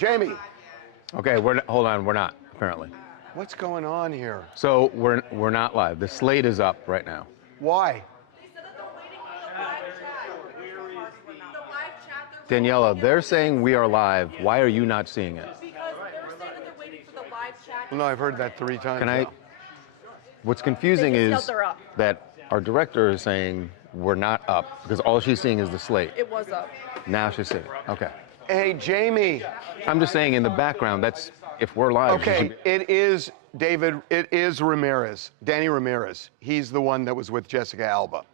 Jamie. Okay, hold on, we're not, apparently. What's going on here? So we're not live. The slate is up right now. Why? Daniela, they're saying we are live. Why are you not seeing it? Because they're saying that they're waiting for the live chat. Well, no, I've heard that 3 times. Can I? now. What's confusing They just is yelled they're up. that our director is saying we're not up because all she's seeing is the slate. It was up. Now she's seeing it. Okay. Hey, Jamie. I'm just saying in the background, that's if we're live. Okay, it is David. It is Ramirez, Danny Ramirez. He's the one that was with Jessica Alba.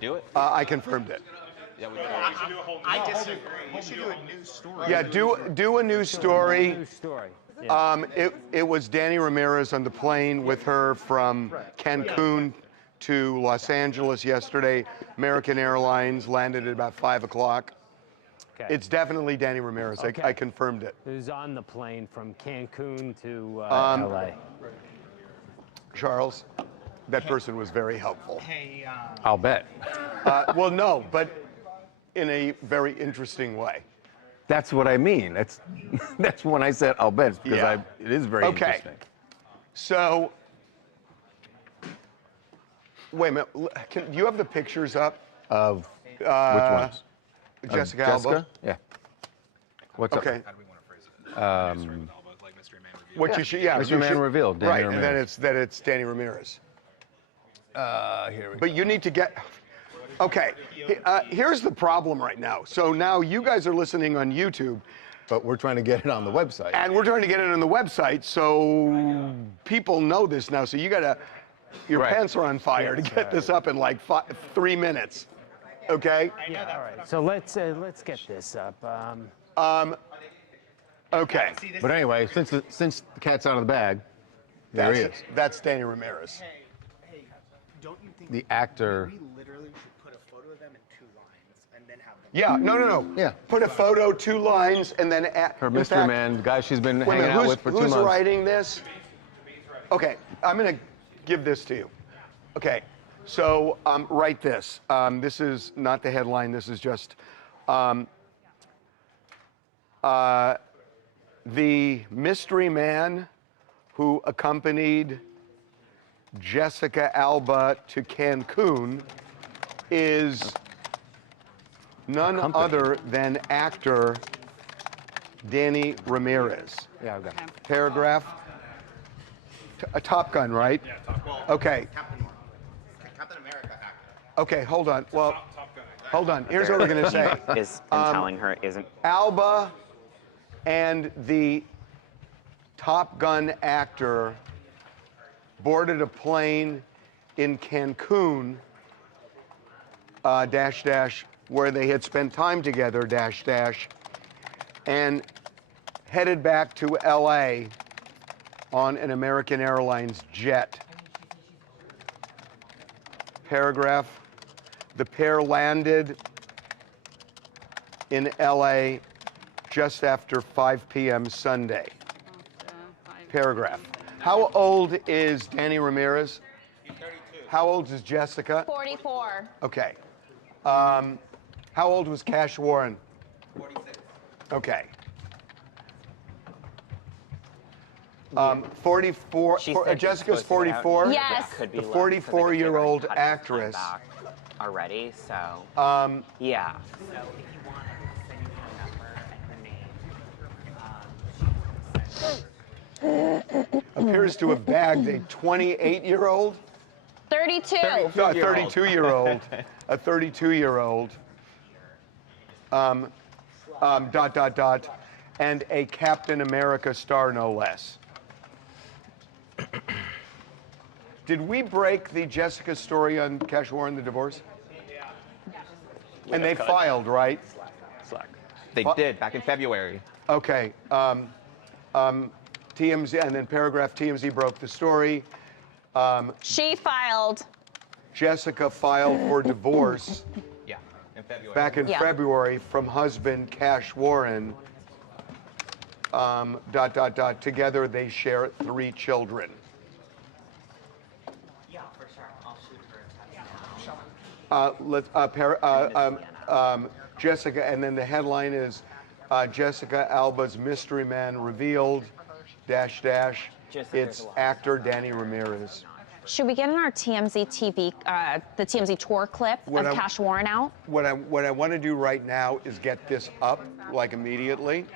Do it. I confirmed it. Yeah, we I disagree. You should do a new story. Yeah, do a new story. New story. Yeah. It was Danny Ramirez on the plane with her from Cancun to Los Angeles yesterday. American Airlines landed at about 5 o'clock. Okay. It's definitely Danny Ramirez. Okay. I confirmed it. Who's on the plane from Cancun to LA? Charles, that person was very helpful. Hey, I'll bet. Well, no, but in a very interesting way. That's what I mean. That's when I said I'll bet because Yeah. it is very interesting. So, wait a minute. Do you have the pictures up? Of which ones? Jessica Jessica? Alba? Yeah. What's Okay. up? How do we want to phrase it? Like mystery man review. What you should, yeah. Mystery you Man should- revealed, Danny right, and then Ramirez. it's Danny Ramirez. Here we go. But you need to get. Okay, here's the problem right now. So now you guys are listening on YouTube, But we're trying to get it on the website. and we're trying to get it on the website, so people know this now. So you gotta, your Right. pants are on fire to get this up in like 3 minutes. Okay. Yeah, all right. So let's get this up. Okay. But anyway, since the cat's out of the bag, there he is. That's Danny Ramirez. hey, don't you think The actor. we literally should put a photo of them in 2 lines and then have them? Yeah. No. Yeah. Put a photo, 2 lines, and then Her in mystery fact- man, the guy she's been Wait a hanging minute, out with for 2 months. who's writing this? Okay, I'm gonna give this to you. Okay, so write this. This is not the headline. This is just the mystery man who accompanied Jessica Alba to Cancun is none other than actor Danny Ramirez. Yeah, I've got it. Paragraph. A Top Gun, right? Yeah, Top Gun. Okay. Captain America actor. Okay, hold on. Well, Top Gun. hold on. Here's what we're going to say. Is been telling her isn't. Alba and the Top Gun actor boarded a plane in Cancun, where they had spent time together, and headed back to LA on an American Airlines jet. Paragraph. The pair landed in LA just after 5 p.m. Sunday. Paragraph. How old is Danny Ramirez? 32. How old is Jessica? 44. Okay. How old was Cash Warren? 46. Okay. 44. She said she's Jessica's supposed to get out. 44. Yes. It could be The less, 'cause I think they've 44-year-old already cut his time actress. back already, so yeah. So if you want, I can send you her number and her name. Appears to have bagged a 28-year-old. 32. No, a 32-year-old. A 32-year-old. And a Captain America star, no less. Did we break the Jessica story on Cash Warren, the divorce? And they filed, right? Slack. They did back in February. Okay. TMZ, and then paragraph TMZ broke the story. She filed. Jessica filed for divorce Yeah, in February. back in Yeah. February from husband Cash Warren. Together they share 3 children. Yeah, for sure. I'll shoot her a text now. Jessica, and then the headline is Jessica Alba's mystery man revealed, dash, dash. It's actor Danny Ramirez. Should we get in our TMZ TV, the TMZ tour clip What of I- Cash Warrant out? What I want to do right now is get this up, like, immediately.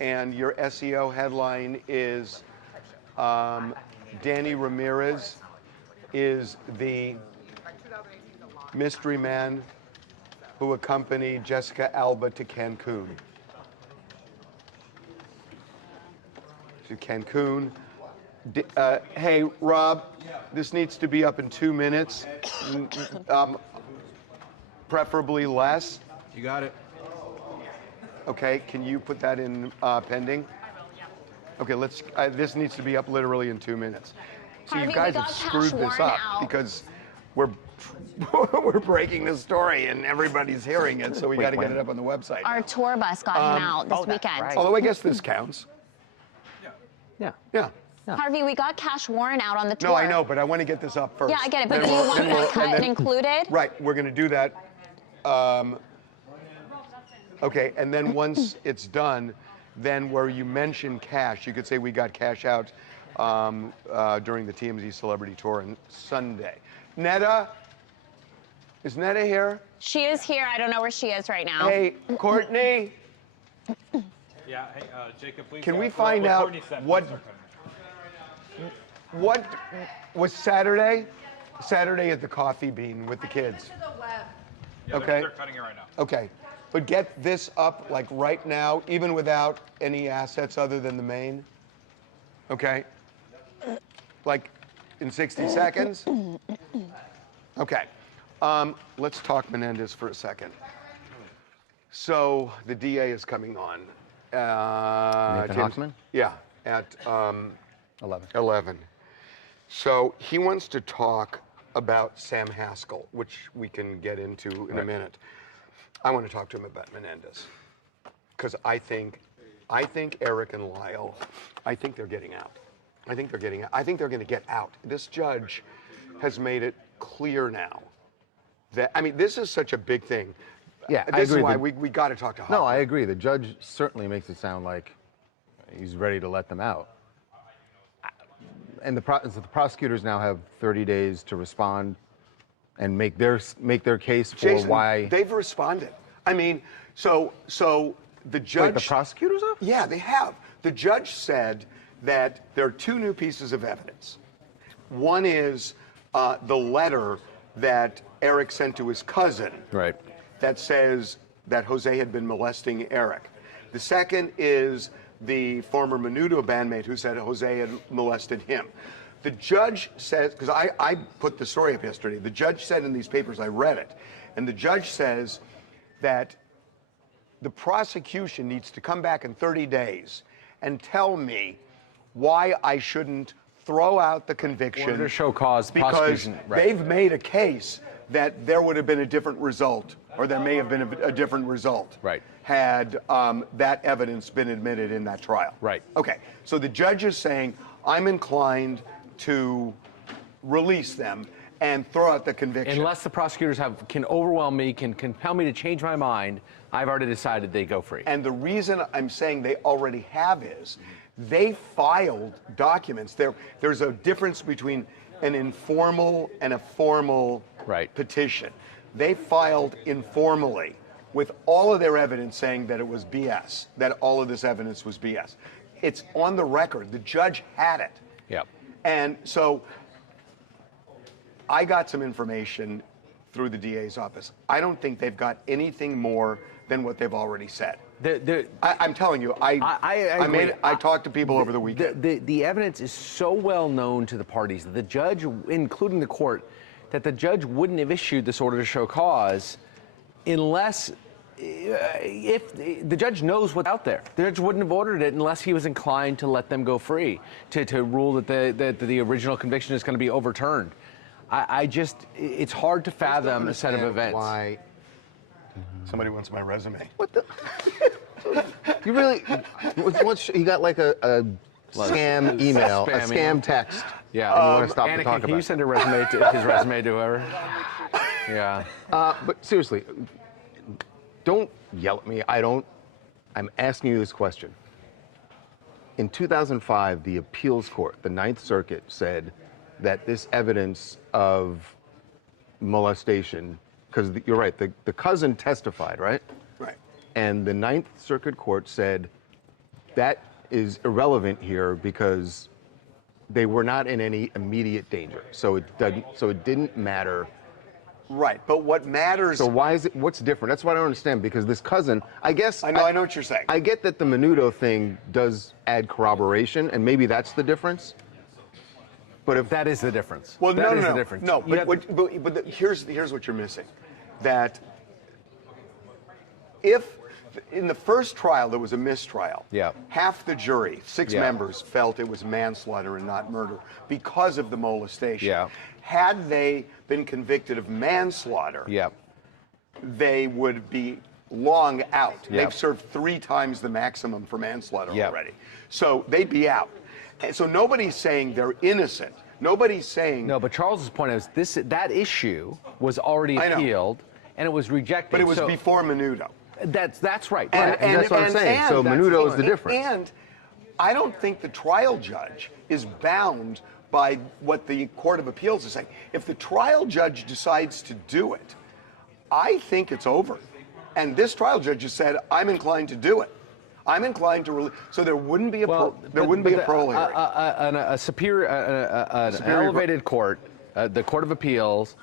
And your SEO headline is Danny Ramirez is the mystery man who accompanied Jessica Alba to Cancun. To Cancun. Hey, Rob, this needs to be up in 2 minutes, preferably less. You got it. Okay, can you put that in pending? Okay, this needs to be up literally in 2 minutes. So Harvey, you we guys got have Cash screwed this Warrant up out. because we're we're breaking the story and everybody's hearing it, so we got to get it up on the website. Our tour bus got him out this weekend. right. Although I guess this counts. Yeah. Yeah. Harvey, we got Cash Warrant out on the tour. No, I know, but I want to get this up first. Yeah, I get it, but Then do you we'll- want then we'll- that cut and then- included? Right, we're going to do that. Okay, and then once it's done, then where you mention Cash, you could say we got Cash out during the TMZ Celebrity Tour on Sunday. Netta? Is Netta here? She is here. I don't know where she is right now. Hey, Courtney? Yeah, hey, Jacob, please. Can we find out what was Saturday? Saturday at the Coffee Bean with the kids. Yeah, Okay. They're cutting it right now. Okay, but get this up like right now, even without any assets other than the main. Okay? Like in 60 seconds? Okay. Let's talk Menendez for a second. So the DA is coming on. Nathan James- Hochman? Yeah, at 11. 11. So he wants to talk about Sam Haskell, which we can get into in a minute. I want to talk to him about Menendez, because I think Eric and Lyle, I think they're getting out. I think they're getting out. I think they're going to get out. This judge has made it clear now that, I mean, this is such a big thing. Yeah, I this agree. is why we got to talk to Hoffman. No, I agree. The judge certainly makes it sound like he's ready to let them out. And the prosecutors now have 30 days to respond and make their case for Jason, why. they've responded. I mean, so the judge. Wait, the prosecutors have? Yeah, they have. The judge said that there are two new pieces of evidence. One is the letter that Eric sent to his cousin. Right. That says that Jose had been molesting Eric. The second is the former Menudo bandmate who said Jose had molested him. The judge says, because I put the story up yesterday, the judge said in these papers, I read it, and the judge says that the prosecution needs to come back in 30 days and tell me why I shouldn't throw out the conviction. Order to show cause, because prosecution, right. they've made a case that there would have been a different result, or there may have been a different result, Right. had that evidence been admitted in that trial. Right. Okay, so the judge is saying, I'm inclined to release them and throw out the conviction. Unless the prosecutors can overwhelm me, can compel me to change my mind, I've already decided they go free. And the reason I'm saying they already have is they filed documents. There's a difference between an informal and a formal petition. They filed informally with all of their evidence saying that it was BS, that all of this evidence was BS. It's on the record. The judge had it. Yep. And so I got some information through the DA's office. I don't think they've got anything more than what they've already said. I'm telling you, I talked to people over the weekend. The evidence is so well known to the parties that the judge, including the court, that the judge wouldn't have issued this order to show cause unless, if the judge knows what's out there. The judge wouldn't have ordered it unless he was inclined to let them go free, to rule that the original conviction is going to be overturned. It's hard to fathom a set of events. Why? Somebody wants my resume. What the? You really? You got like a scam email, a scam text. Yeah. And you want to stop Anna, to talk can about you send his resume to whoever? Yeah. But seriously, don't yell at me. I don't I'm asking you this question. In 2005, the appeals court, the Ninth Circuit, said that this evidence of molestation, because you're right, the cousin testified, right? Right. And the Ninth Circuit Court said that is irrelevant here because they were not in any immediate danger. So it didn't matter. Right, but what matters... So why is it, what's different? That's what I don't understand, because this cousin, I guess... I know what you're saying. I get that the Menudo thing does add corroboration, and maybe that's the difference. But if That is the difference. Well, That no, is no, the difference. no. You have- But here's what you're missing. That if in the first trial there was a mistrial, Yeah. half the jury, 6 Yeah. members, felt it was manslaughter and not murder because of the molestation. Yeah. Had they been convicted of manslaughter, Yeah. they would be long out. Yeah. They've served 3 times the maximum for manslaughter Yeah. already. So they'd be out. And so nobody's saying they're innocent. Nobody's saying... No, but Charles's point is that issue was already I know. appealed and it was rejected. But it was So before Menudo. That's right. And that's what I'm saying. So Menudo is the difference. And I don't think the trial judge is bound by what the Court of Appeals is saying. If the trial judge decides to do it, I think it's over. And this trial judge has said, I'm inclined to do it. I'm inclined to release. So there wouldn't be a parole hearing. An elevated court, the Court of Appeals,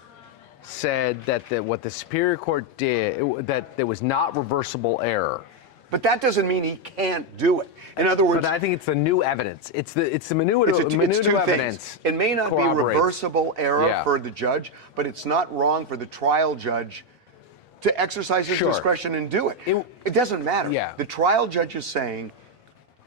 said that what the Superior Court did, that there was not reversible error. But that doesn't mean he can't do it. In other words, But I think it's the new evidence. It's the Menudo it's two evidence. things. It may not be corroborates. reversible error Yeah. for the judge, but it's not wrong for the trial judge to exercise his Sure. discretion and do it. It doesn't matter. Yeah. The trial judge is saying,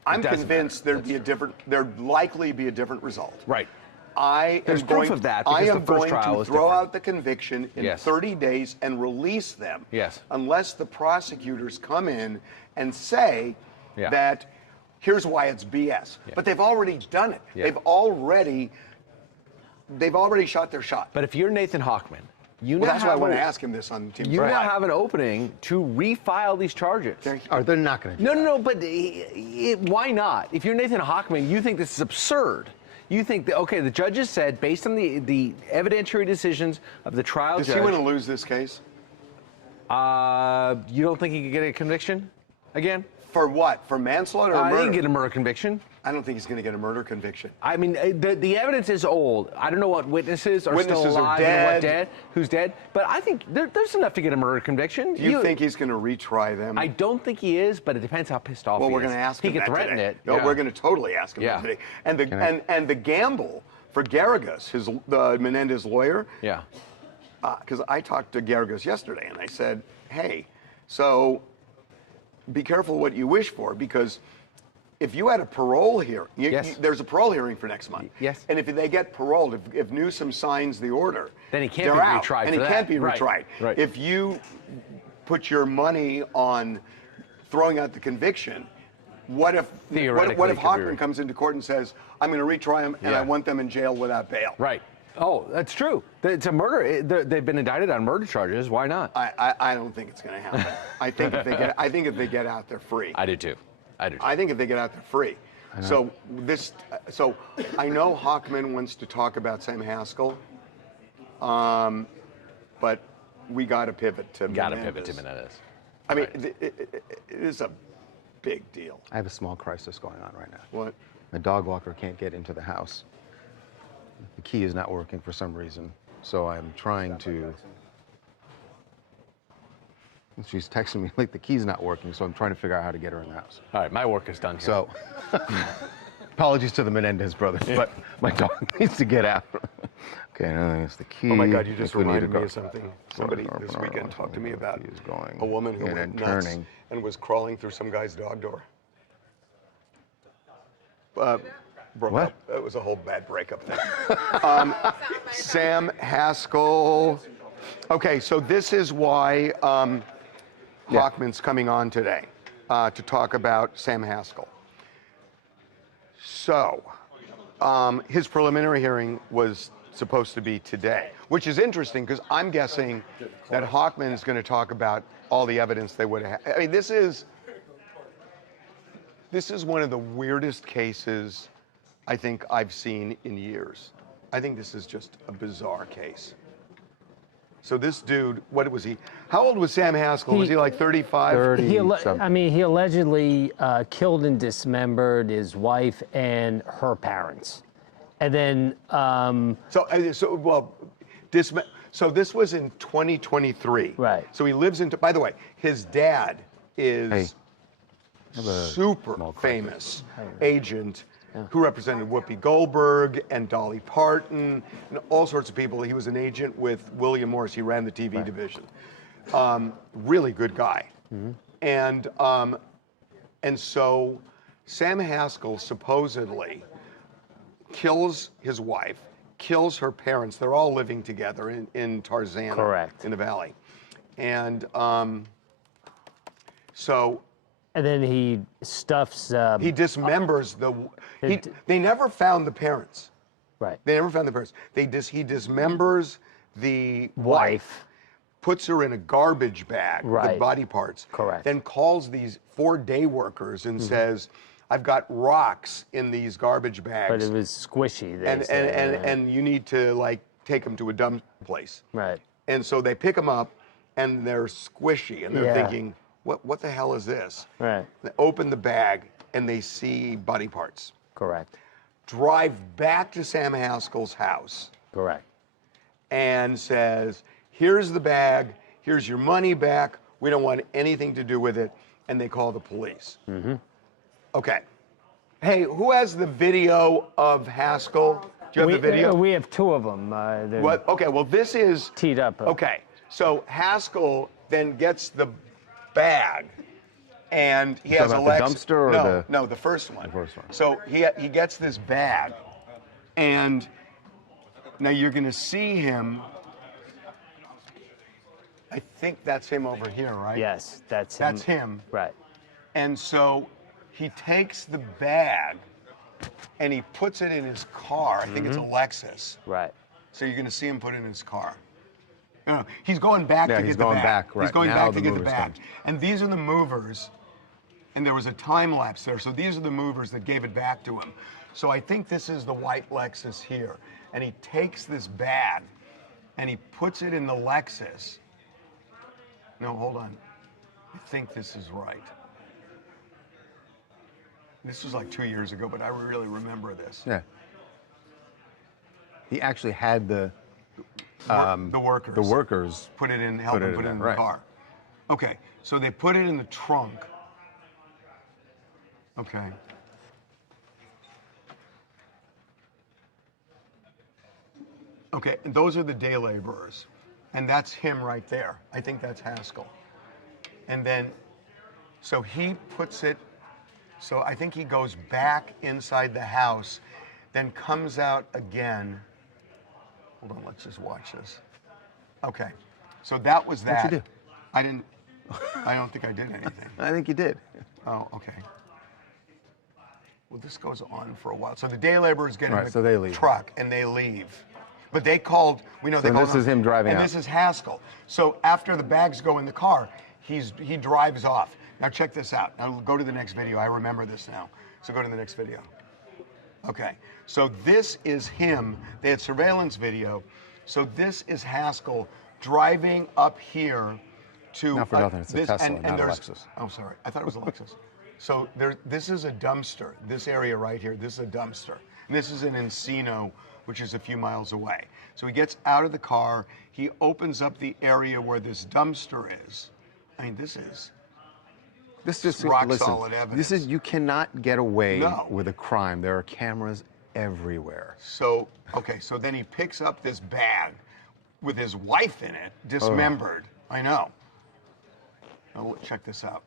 I'm doesn't convinced there'd likely be a different result. Right. I There's proof of that because am the first going trial to was throw different. out the conviction in Yes. 30 days and release them. Yes. Unless the prosecutors come in and say Yeah. that here's why it's BS. Yeah. But they've already done it. Yeah. They've already shot their shot. But if you're Nathan Hochman, you Well, now that's why I have want to a- ask him this on TV. You now have an opening to refile these charges. They're not going to do No, but why not? If you're Nathan Hochman, you think this is absurd. You think that, okay, the judges said, based on the evidentiary decisions of the trial Does judge. he want to lose this case? You don't think he could get a conviction again? For what? For manslaughter or He murder? can get a murder conviction. I don't think he's going to get a murder conviction. I mean, the evidence is old. I don't know what witnesses are still Witnesses are alive and what dead. who's dead. But I think there's enough to get a murder conviction. Do you think he's going to retry them? I don't think he is, but it depends how pissed off Well, he we're is. going to ask he him could that threaten today. it. No, Yeah. we're going to totally ask him Yeah. that today. And the gamble for Garrigus, the Menendez lawyer. Yeah. Because I talked to Garrigus yesterday, and I said, hey, so be careful what you wish for, because if you had a parole hearing, Yes. there's a parole hearing for next month. Yes. And if they get paroled, if Newsom signs the order, Then he can't they're be out, retried and for he that. can't be Right. retried. Right. If you put your money on throwing out the conviction, what if Theoretically, what if it could be Hochman right. comes into court and says, I'm going to retry him and Yeah. I want them in jail without bail? Right. Oh, that's true. It's a murder. They've been indicted on murder charges. Why not? I don't think it's going to happen. I think if they get out, they're free. I do too. I think if they get out, they're free. So I know Hochman wants to talk about Sam Haskell, but we got to pivot to Menendez. I mean, it is a big deal. I have a small crisis going on right now. What? My dog walker can't get into the house. The key is not working for some reason, so I'm trying to. She's texting me like the key's not working, so I'm trying to figure out how to get her in the house. All right, my work is done here. So, apologies to the Menendez brothers, but my dog needs to get out. Okay, now it's the key. Oh my God, you just If we need reminded to me go- of something. Somebody this weekend talked to me about He's going a woman who in went and nuts turning. and was crawling through some guy's dog door. Broke What? up. It was a whole bad breakup thing. Sam Haskell. Okay, so this is why Hochman's coming on today to talk about Sam Haskell. So, his preliminary hearing was supposed to be today, which is interesting because I'm guessing that Hochman is going to talk about all the evidence they would have. I mean, this is This is one of the weirdest cases I think I've seen in years. I think this is just a bizarre case. So this dude, what was he? How old was Sam Haskell? Was he like 35? 30 He something. he allegedly killed and dismembered his wife and her parents. And then, So this was in 2023. Right. So he lives in, by the way, his dad is super famous agent who represented Whoopi Goldberg and Dolly Parton and all sorts of people. He was an agent with William Morris. He ran the TV division. Really good guy. And so Sam Haskell supposedly kills his wife, kills her parents. They're all living together in Tarzana, Correct. in the valley. And and then he stuffs. he dismembers they never found the parents. Right. They never found the parents. He dismembers the wife, puts her in a garbage bag with Right. body parts. Correct. Then calls these 4 day workers and says, I've got rocks in these garbage bags. But it was squishy. They say, and you need to like take them to a dump place. right. And so they pick them up and they're squishy and they're Yeah. thinking, what the hell is this? Right. They open the bag and they see body parts. Correct. Drive back to Sam Haskell's house Correct. and says, here's the bag, here's your money back, we don't want anything to do with it, and they call the police. Okay. Hey, who has the video of Haskell? Do you have the video? We have 2 of them. What? Okay, well, this is Teed up. Okay, so Haskell then gets the bag, and he has talking about the dumpster or no, the first one. The first one. So he gets this bag, and now you're going to see him. I think that's him over here, right? Yes, that's him. That's him. Right. And so he takes the bag, and he puts it in his car. I think it's a Lexus. Right. So you're going to see him put it in his car. No, he's going back to get he's the going bag. back, right. He's going Now back to the get the movers bag. come. And these are the movers, and there was a time lapse there. So these are the movers that gave it back to him. So I think this is the white Lexus here. And he takes this bag, and he puts it in the Lexus. No, hold on. I think this is right. This was like 2 years ago, but I really remember this. Yeah. He actually had the The workers. put it in Help them put it there, in the right. car. Okay, so they put it in the trunk. Okay. Okay, and those are the day laborers. And that's him right there. I think that's Haskell. And then, so he puts it, so I think he goes back inside the house, then comes out again. Hold on, let's just watch this. Okay, so that was that. What'd you do? I don't think I did anything. I think you did. Oh, okay. Well, this goes on for a while. So the day laborers get in Right, the so they leave. truck and they leave. But they called, we know they So called this is him driving and out. this is Haskell. So after the bags go in the car, he drives off. Now check this out. Now go to the next video. I remember this now. So go to the next video. Okay. So this is him. They had surveillance video. So this is Haskell driving up here to. Not for nothing, it's a Tesla, not a there's- Lexus. Oh, sorry. I thought it was a Lexus. So this is a dumpster. This area right here, this is a dumpster. And this is in Encino, which is a few miles away. So he gets out of the car. He opens up the area where this dumpster is. I mean, this is rock solid evidence. This is, you cannot get away No. with a crime. There are cameras everywhere. So, okay, so then he picks up this bag with his wife in it, dismembered. I know. Now, check this out.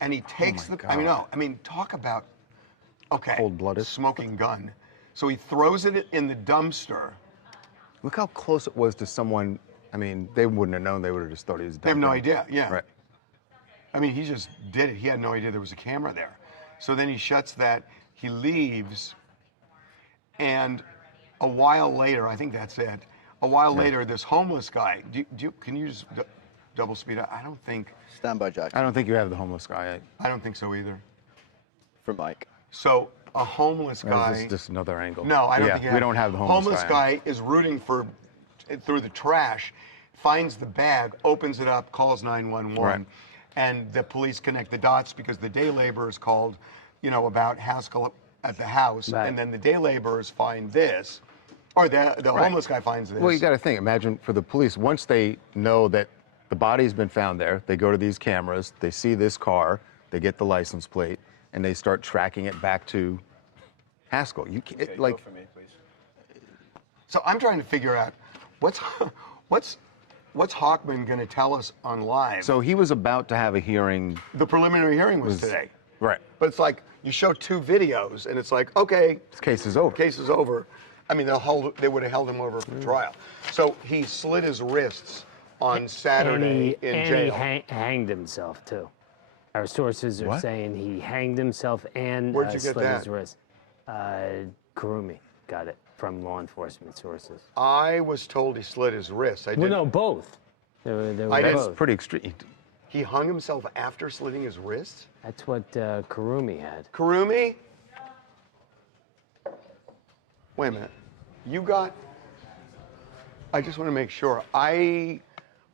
And he takes God. talk about, okay. Cold-blooded. Smoking gun. So he throws it in the dumpster. Look how close it was to someone. I mean, they wouldn't have known. They would have just thought he was They have no dumping. idea, yeah. Right. I mean, he just did it. He had no idea there was a camera there. So then he shuts that, he leaves, and a while later, I think that's it. A while later, this homeless guy, can you just double speed up? I don't think Stand by, Jack. I don't think you have the homeless guy. I don't think so either. from Mike. So a homeless Or guy. is this just another angle? No, I don't Yeah, think you we don't have the homeless guy is rooting through the trash, finds the bag, opens it up, calls 911, Right. and the police connect the dots because the day laborers called, about Haskell at the house, Right. and then the day laborers find this, or the homeless guy finds this. Well, you got to think. Imagine for the police, once they know that the body's been found there, they go to these cameras, they see this car, they get the license plate, and they start tracking it back to Haskell. You can't, Go for me, please. So I'm trying to figure out what's Hawkman going to tell us on live. So he was about to have a hearing. The preliminary hearing was today. Right. But it's like you show 2 videos, and it's like, okay, This case is over. case is over. I mean, they would have held him over for trial. So he slit his wrists on Saturday in jail. And he hanged himself too. Our sources are What? saying he hanged himself and Where'd you get slit that? his wrist. Kurumi got it from law enforcement sources. I was told he slit his wrists. I Well, didn't. no, both. They were I didn't- both. Pretty extreme. He hung himself after slitting his wrists? That's what Kurumi had. Kurumi? Wait a minute. I just want to make sure. I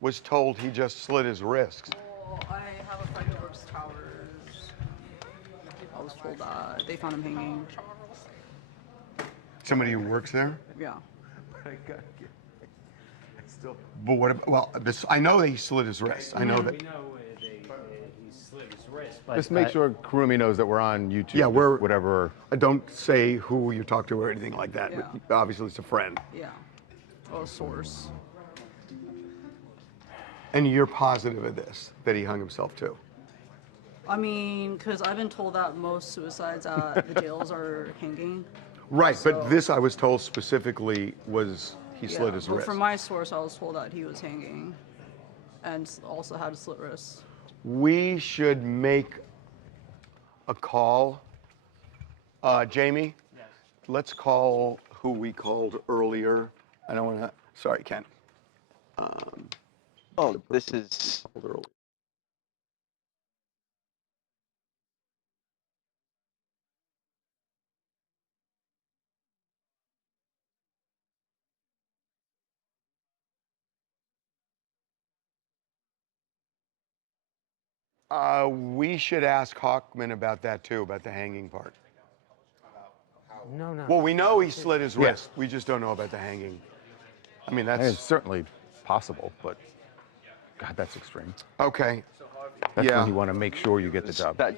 was told he just slit his wrists. Well, I have a friend who works towers. I was told that they found him hanging. Somebody who works there? Yeah. But what about, well, I know that he slit his wrists. I know that. We know he slit his wrist. But, Just make sure Kurumi knows that we're on YouTube. Yeah, we're whatever. Don't say who you talk to or anything like that. Yeah. But obviously, it's a friend. Yeah. A source. And you're positive of this, that he hung himself too? I mean, because I've been told that most suicides at the jails are hanging. Right, So- but this I was told specifically was he Yeah, slit his but wrist. from my source, I was told that he was hanging, and also had a slit wrist. We should make a call. Jamie? Yes. Let's call who we called earlier. I don't want to, sorry, Ken. Oh, this is. Called earlier. We should ask Hawkman about that too, about the hanging part. No. Well, we know he slit his wrist. We just don't know about the hanging. I mean, It's that's certainly possible, but God, that's extreme. okay. That's Yeah. when you want to make sure you get the job. That,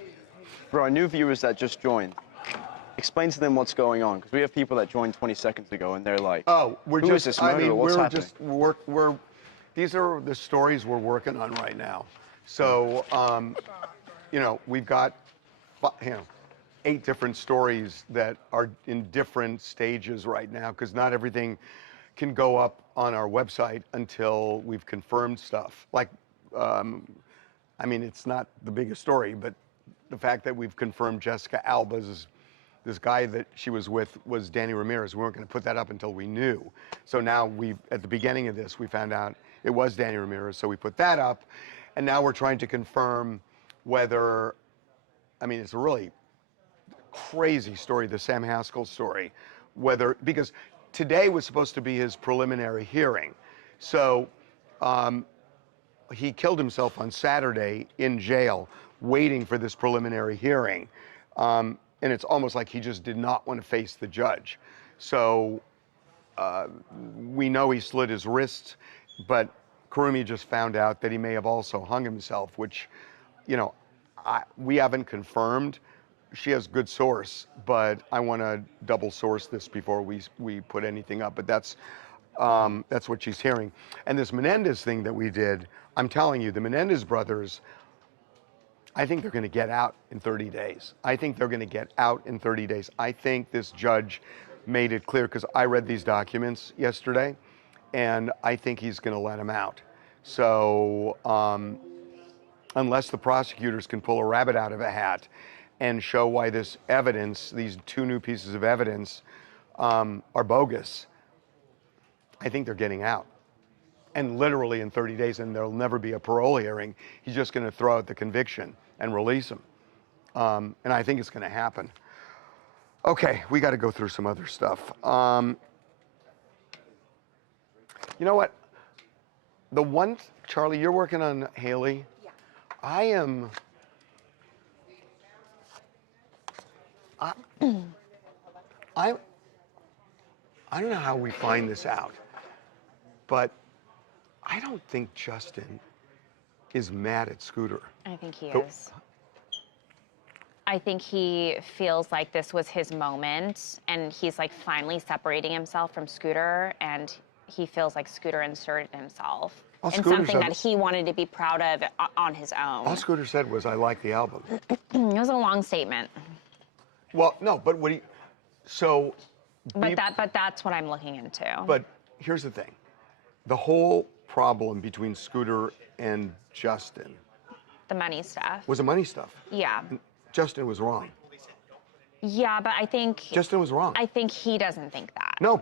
for our new viewers that just joined, explain to them what's going on, because we have people that joined 20 seconds ago and they're like, Oh, we're who is just. this I murderer? mean, What's we're happening? just. We're. These are the stories we're working on right now. So, we've got, 8 different stories that are in different stages right now because not everything can go up on our website until we've confirmed stuff. Like, it's not the biggest story, but the fact that we've confirmed Jessica Alba's, this guy that she was with was Danny Ramirez. We weren't going to put that up until we knew. So now at the beginning of this, we found out it was Danny Ramirez, so we put that up. And now we're trying to confirm whether, it's a really crazy story, the Sam Haskell story, because today was supposed to be his preliminary hearing. So he killed himself on Saturday in jail, waiting for this preliminary hearing. And it's almost like he just did not want to face the judge. So we know he slit his wrists, but Kurumi just found out that he may have also hung himself, which, we haven't confirmed. She has good source, but I want to double source this before we put anything up. But that's what she's hearing. And this Menendez thing that we did, I'm telling you, the Menendez brothers, I think they're going to get out in 30 days. I think this judge made it clear, because I read these documents yesterday, and I think he's going to let him out. So unless the prosecutors can pull a rabbit out of a hat and show why this evidence, these 2 new pieces of evidence, are bogus, I think they're getting out. And literally in 30 days, and there'll never be a parole hearing. He's just going to throw out the conviction and release him. and I think it's going to happen. Okay, we got to go through some other stuff. You know what? The one, Charlie, you're working on Hailey. Yeah. I am. I don't know how we find this out, but I don't think Justin is mad at Scooter. I think he is. I think he feels like this was his moment, and he's like finally separating himself from Scooter, and he feels like Scooter inserted himself in something that he wanted to be proud of on his own. All Scooter said was, "I like the album." It was a long statement. Well, no, but what do you? So. But that's what I'm looking into. But here's the thing, the whole problem between Scooter and Justin. The money stuff. Was the money stuff. Yeah. Justin was wrong. Yeah, but I think Justin was wrong. I think he doesn't think that. No,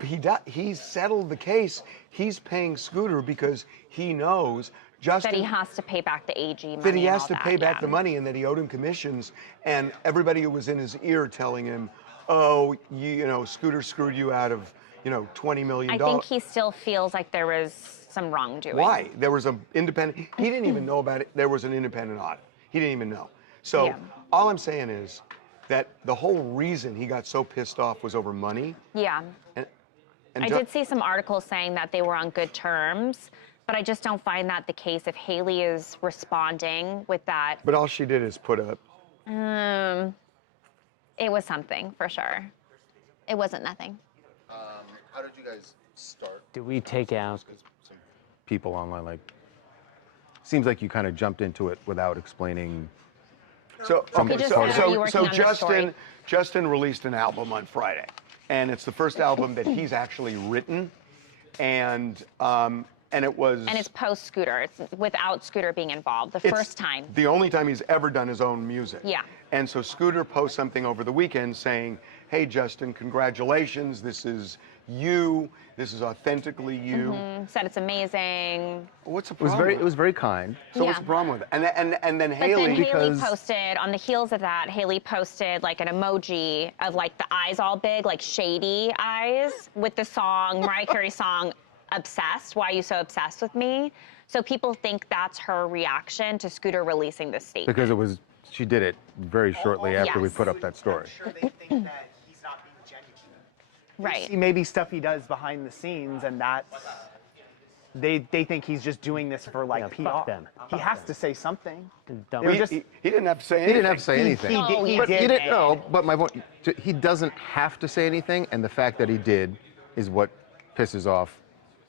he settled the case. He's paying Scooter because he knows Justin. That he has to pay back the AG money. That he has to and all pay that, back the money, and that he owed him commissions, and everybody who was in his ear telling him, "Oh, you know, Scooter screwed you out of, $20 million." I think he still feels like there was some wrongdoing. Why? There was an independent. He didn't even know about it. There was an independent audit. He didn't even know. So all I'm saying is that the whole reason he got so pissed off was over money. Yeah. And I did see some articles saying that they were on good terms, but I just don't find that the case if Hailey is responding with that. But all she did is put a. It was something for sure. It wasn't nothing. How did you guys start? Did we take out Some people online, like, seems like you kind of jumped into it without explaining. So Justin Justin released an album on Friday, and it's the first album that he's actually written, and it was. And it's post Scooter. It's without Scooter being involved. The first time. The only time he's ever done his own music. Yeah. And so Scooter posts something over the weekend saying, "Hey Justin, congratulations. This is you. This is authentically you." Said it's amazing. What's the problem? It was very kind. So what's the problem with it? And then Hailey. But then Hailey posted, on the heels of that, Hailey posted like an emoji of like the eyes all big, like shady eyes, with the song, Mariah Carey's song, Obsessed. Why are you so obsessed with me? So people think that's her reaction to Scooter releasing this statement. Because she did it very shortly after we put up that story. I'm sure they think that he's not being genuine. Right. See maybe stuff he does behind the scenes, and that's they think he's just doing this for like PR. fuck them. He has to say something. He didn't have to say anything. He didn't have to say anything. He did. But my point, he doesn't have to say anything, and the fact that he did is what pisses off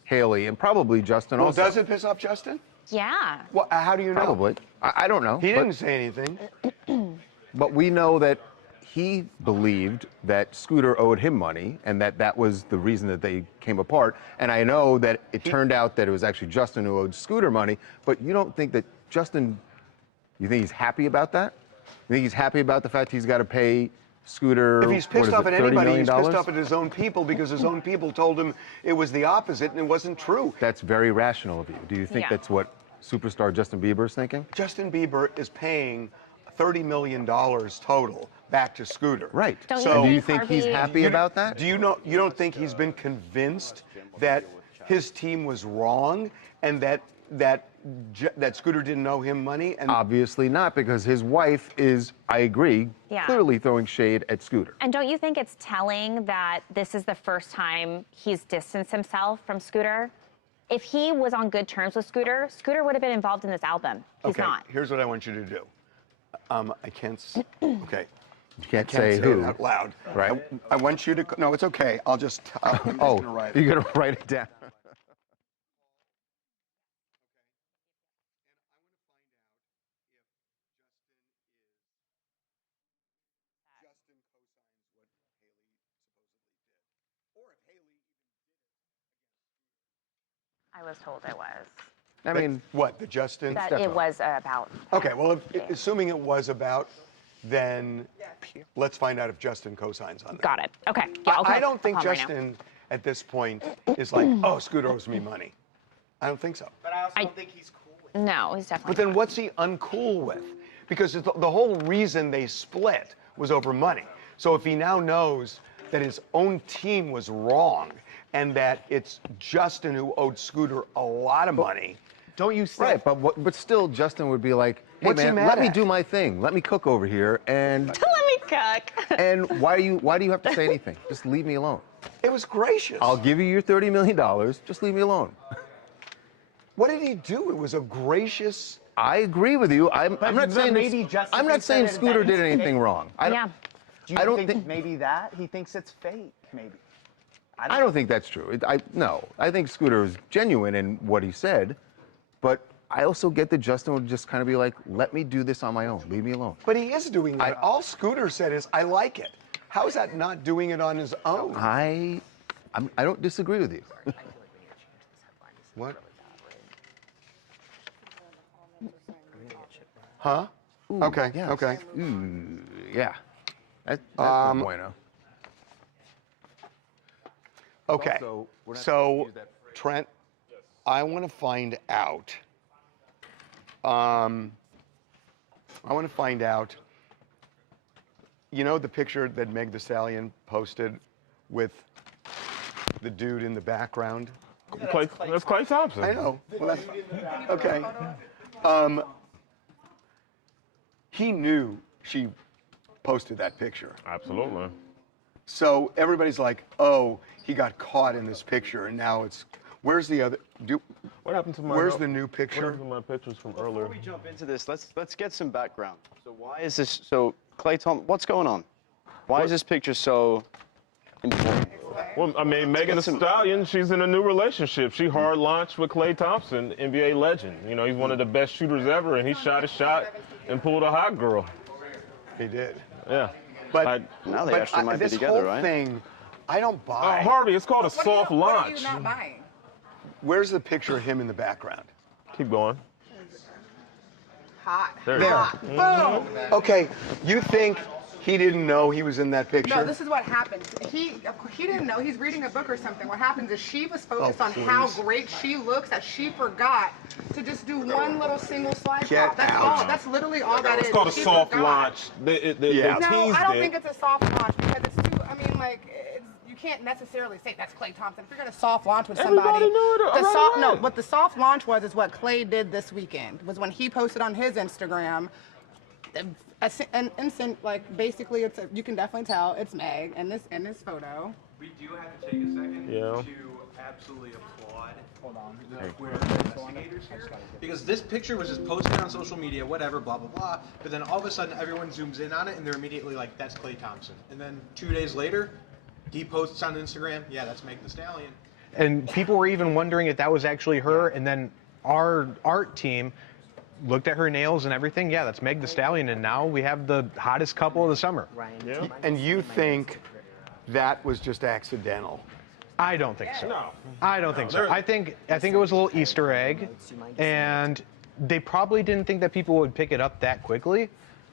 Hailey and probably Justin also. Does it piss off Justin? Yeah. Well, how do you know? Probably. I don't know. He didn't say anything. But we know that he believed that Scooter owed him money and that was the reason that they came apart. And I know that it turned out that it was actually Justin who owed Scooter money, but you don't think that Justin, you think he's happy about that? You think he's happy about the fact he's got to pay Scooter, if he's pissed off at $30 anybody, million? he's pissed off at his own people because his own people told him it was the opposite and it wasn't true. That's very rational of you. Do you think that's what superstar Justin Bieber is thinking? Justin Bieber is paying $30 million total back to Scooter. Right. So do you think he's happy about that? You don't think he's been convinced that his team was wrong and that Scooter didn't owe him money? And obviously not, because his wife is, I agree, clearly throwing shade at Scooter. And don't you think it's telling that this is the first time he's distanced himself from Scooter? If he was on good terms with Scooter, Scooter would have been involved in this album. He's not. Here's what I want you to do. I can't. Okay. You can't say who it out loud. Right. I want you to. No, it's okay. I'm just gonna write it. You're gonna write it down. I was told it was. I mean, what, the Justin? That it was about. Okay, well, assuming it was about, then let's find out if Justin co-signs on that. Got it. Okay. Yeah, I don't think Justin, at this point, is like, oh, Scooter owes me money. I don't think so. But I also don't think he's cool with it. No, he's definitely. But then what's he uncool with? because the whole reason they split was over money. So if he now knows that his own team was wrong and that it's Justin who owed Scooter a lot of money. Don't you still... Right, but still, Justin would be like, hey, What's he man, mad let me at? do my thing. Let me cook over here. And Let me cook. and why do you have to say anything? Just leave me alone. It was gracious. I'll give you your $30 million. Just leave me alone. What did he do? It was a gracious... I agree with you. I'm not saying maybe Justin I'm not thinks saying that Scooter it's did anything fake. wrong. Yeah. Do you I don't think, think- maybe that? He thinks it's fake, maybe. I don't think that's true. No, I think Scooter is genuine in what he said, but I also get that Justin would just kind of be like, let me do this on my own. Leave me alone. But he is doing that. All Scooter said is, I like it. How is that not doing it on his own? I don't disagree with you. What? Huh? Okay, yes. okay. Ooh, yeah. That's no bueno. Okay, Also, we're not so gonna use that phrase. Trent, I want to find out. You know the picture that Meg Thee Stallion posted with the dude in the background? That's Clay Thompson. I know. Well, that's, okay. He knew she posted that picture. Absolutely. So everybody's like, oh, he got caught in this picture, and now it's. Where's the other? What happened to my? Where's the new What picture? happened to my pictures from earlier? Before we jump into this, let's get some background. So why is this? So Clay Thompson, what's going on? Why is this picture so important? Well, I mean, Megan Thee Stallion, she's in a new relationship. She hard launched with Klay Thompson, NBA legend. You know, he's one of the best shooters ever, and he shot a shot and pulled a hot girl. He did. Yeah. But now they actually might be this together, whole right? thing, I don't buy. Harvey, it's called a What soft are you launch. not buying? Where's the picture of him in the background? Keep going. Hot. There you Hot. go. Boom. Okay, you think he didn't know he was in that picture? No, this is what happened. He didn't know. He's reading a book or something. What happens is she was focused on how great she looks that she forgot to just do one little single slide Get pop. That's out. all. That's literally all that is. It's called a She soft forgot. launch. They Yeah. No, teased I don't it. think it's a soft launch because it's too. I mean, like, you can't necessarily say that's Klay Thompson. If you're gonna soft launch with somebody, Everybody knew it already. no. What the soft launch was is what Klay did this weekend. Was when he posted on his Instagram. An instant, like, basically, you can definitely tell it's Meg in this photo. We do have to take a second Yeah. to absolutely applaud the queer investigators here, because this picture was just posted on social media, whatever, blah, blah, blah, but then all of a sudden everyone zooms in on it and they're immediately like, that's Klay Thompson. And then 2 days later, he posts on Instagram, yeah, that's Meg Thee Stallion. And people were even wondering if that was actually her, and then our art team looked at her nails and everything. Yeah, that's Meg Thee Stallion, and now we have the hottest couple of the summer. Yeah. And you think that was just accidental? I don't think so. No. I don't think so. I think it was a little Easter egg, and they probably didn't think that people would pick it up that quickly.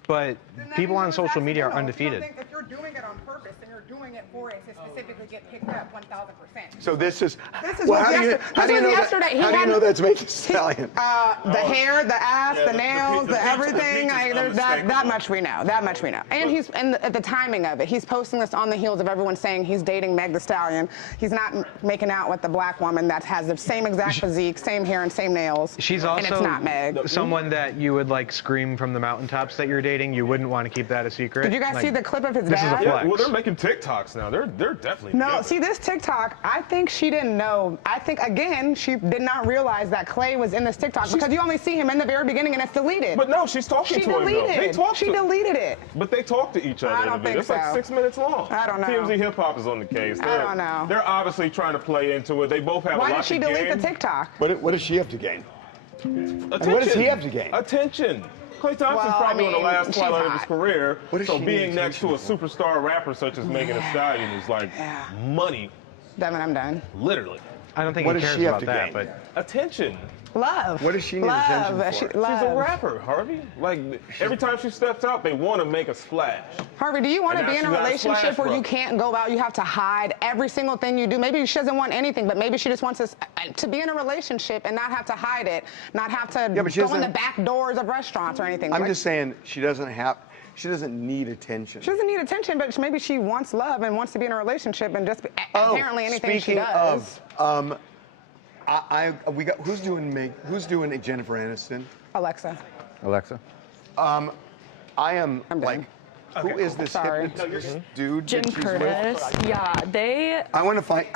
But Then that people means on it was social media are accidental. undefeated. If you're doing it on purpose, then you're doing it for it to specifically get picked up 1,000%. So this is. This is well, what how do you, yesterday- how do you this was know yesterday. He that? How do you had- know that's Meg Thee Stallion? The hair, the ass, Yeah, the nails, the everything. peach is That unmistakable. much we know. That much we know. And at the timing of it, he's posting this on the heels of everyone saying he's dating Meg Thee Stallion. He's not making out with the black woman that has the same exact physique, same hair, and same nails. She's also and it's not Meg. someone that you would like scream from the mountaintops that you're dating. You wouldn't want to keep that a secret. Did you guys Like, see the clip of his this is a dad? flex. Yeah, well, they're making TikToks now. They're definitely No, together. see this TikTok, I think she didn't know. I think, again, she did not realize that Klay was in this TikTok because you only see him in the very beginning and it's deleted. But no, she's talking She to him, though. They deleted. talk She to- deleted it. But they talk to each other. I in don't the video. think It's like so. 6 minutes long. I don't know. TMZ Hip Hop is on the case. I don't know. They're obviously trying to play into it. They both have a Why lot did she to delete gain. the TikTok? What does she have to gain? Attention. what does he have to gain? Attention. Klay Thompson's Well, probably I on the mean, last she's twilight of his hot. career. What does So she being need next to a attention superstar rapper such as Megan Thee Stallion is like money, Devin, I'm done. literally. I don't think What he does cares she have about to that, gain? but Attention. Love. What does she need Love. attention for? Love. She's a rapper, Harvey. Like, every time she steps out, they want to make a splash. Harvey, do you want to And be now in a she got a relationship splash where you brother. can't go out, you have to hide every single thing you do? Maybe she doesn't want anything, but maybe she just wants to be in a relationship and not have to hide it, not have to but she go in the doesn't- back doors of restaurants or anything. I'm Like, just saying she doesn't need attention. she doesn't need attention, but maybe she wants love and wants to be in a relationship and just apparently anything she speaking does. of, we got who's doing Jennifer Aniston? Alexa. I am like, who is this Sorry. hypnotist dude? Jim that she's with? Curtis. Yeah, they. I want to find.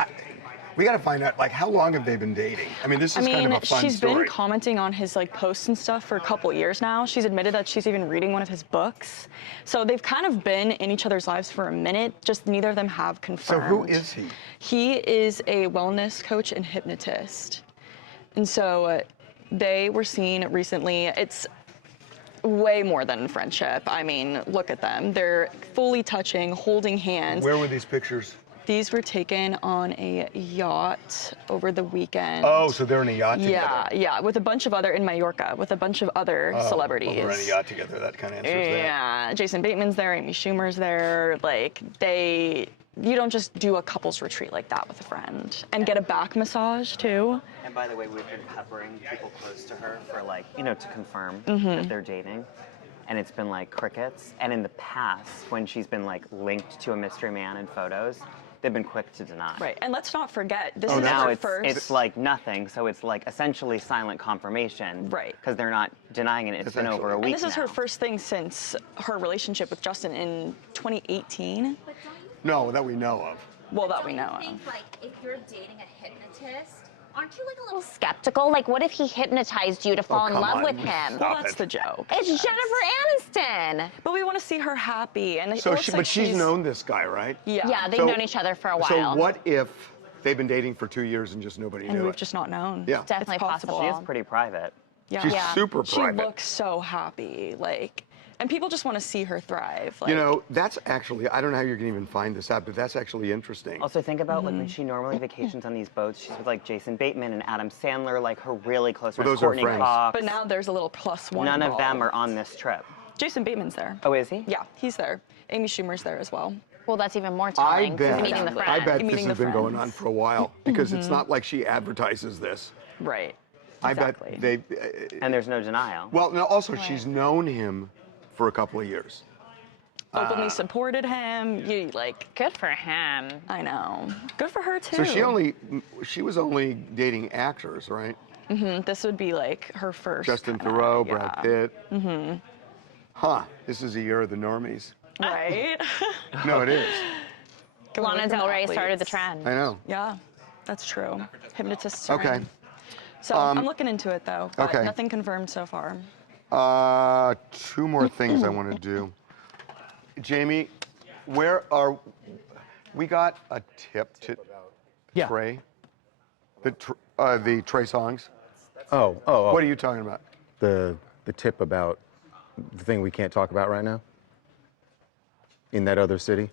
We got to find out, like, how long have they been dating? I mean, this is kind of a fun she's story. been commenting on his like posts and stuff for a couple years now. She's admitted that she's even reading one of his books. So they've kind of been in each other's lives for a minute. Just neither of them have So confirmed. who is he? He is a wellness coach and hypnotist. And so they were seen recently. It's way more than friendship. I mean, look at them. They're fully touching, holding hands. Where were these pictures? These were taken on a yacht over the weekend. Oh, so they're in a yacht together. Yeah, with a bunch of other, in Mallorca, with a bunch of other celebrities. Well, they're in a yacht together. That kind of answers that. Yeah, Jason Bateman's there, Amy Schumer's there. Like, you don't just do a couples retreat like that with a friend. And get a back massage, too. And by the way, we've been peppering people close to her for like, to confirm that they're dating. And it's been like crickets. And in the past, when she's been like linked to a mystery man in photos, they've been quick to deny. Right, and let's not forget, this is Now her first. it's like nothing, so it's like essentially silent confirmation. Right. Because they're not denying it. It's been over a week And this is her now. first thing since her relationship with Justin in 2018. No, that we know of. Well, that we know I of. think, like, if you're dating a hypnotist, aren't you like a little skeptical? Like, what if he hypnotized you to fall in come love on. with him? Well, that's the joke. It's Jennifer Aniston. But we want to see her happy, and it So, looks like she's known this guy, right? Yeah. Yeah, they've So- known each other for a while. So what if they've been dating for 2 years and just nobody And knew we've it? just not known. Yeah. Definitely It's possible. possible. She is pretty private. Yeah. She's Yeah. super private. She looks so happy, like, and people just want to see her thrive. Like, You know, that's actually, I don't know how you're going to even find this out, but that's actually interesting. Also, think about like when she normally vacations on these boats, she's with like Jason Bateman and Adam Sandler, like her really close friends, those are Courtney friends. Cox. but now there's a little +1. None of them are involved. on this trip. Jason Bateman's there. Oh, is he? Yeah, he's there. Amy Schumer's there as well. Well, that's even more I telling. bet, Meeting the friend. I bet this Meeting has the been going on friends. for a while because it's not like she advertises this. Right. I Exactly. bet they, And there's no denial. well, no, also she's known him for a couple of years. Openly supported him. You like. Good for him. I know. Good for her too. So she was only dating actors, right? This would be like her first. Justin kinda, Theroux, yeah. Brad Pitt. Huh, this is a year of the normies. Right. No, it is. Go Lana with the Del Rey started the athletes. trend. I know. Yeah, that's true. Hypnotists. Okay. So I'm looking into it though. But okay. Nothing confirmed so far. 2 more things I want to do. Jamie, we got a tip to Yeah. Trey? The Trey Songz? Oh. What are you talking about? The tip about the thing we can't talk about right now? In that other city?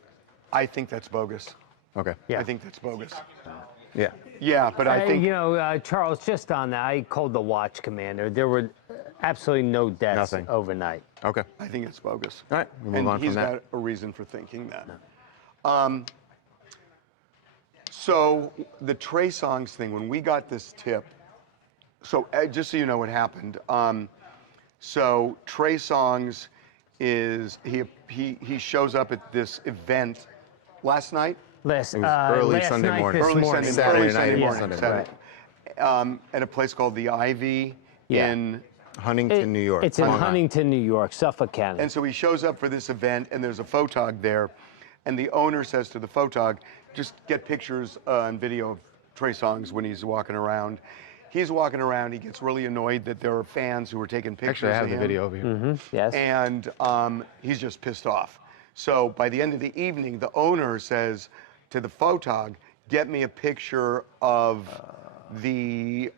I think that's bogus. Okay. Yeah. I think that's bogus. Yeah. Yeah, but I think Charles, just on that, I called the watch commander. There were absolutely no deaths Nothing. overnight. Okay. I think it's bogus. All right. We'll move And on he's from that. got a reason for thinking that. So the Trey Songz thing, when we got this tip, so just so you know what happened, so Trey Songz he shows up at this event last night. Last, It was early last Sunday night, morning. this Early morning. Sunday, Saturday early night Sunday and morning, Sunday Saturday. At a place called the Ivy Yeah. in. Huntington, New York. It's in Long Island. Huntington, New York, Suffolk County. And so he shows up for this event, and there's a photog there, and the owner says to the photog, just get pictures and video of Trey Songz when he's walking around. He's walking around, he gets really annoyed that there are fans who are taking pictures Actually, I have of the him. video over here. Yes. And he's just pissed off. So by the end of the evening, the owner says to the photog, get me a picture of the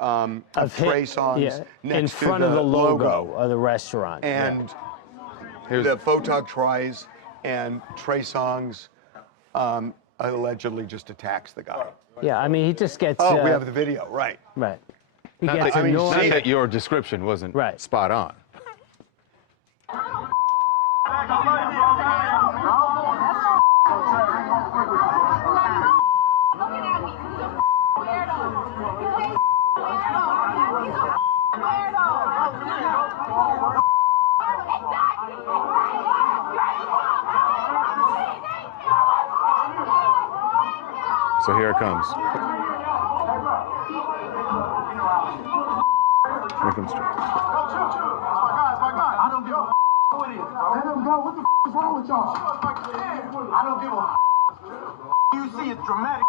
Trey Songz next in to front of the logo logo. of the restaurant. And the photog tries, and Trey Songz allegedly just attacks the guy. Yeah, I mean, he just gets. Oh, we have the video, right. Right. He Not gets that, annoyed. not that your description wasn't spot on. So here it comes. Here comes Trey. I don't give a what it is. Let him go. What the is wrong with y'all? I don't give a you see it's dramatic.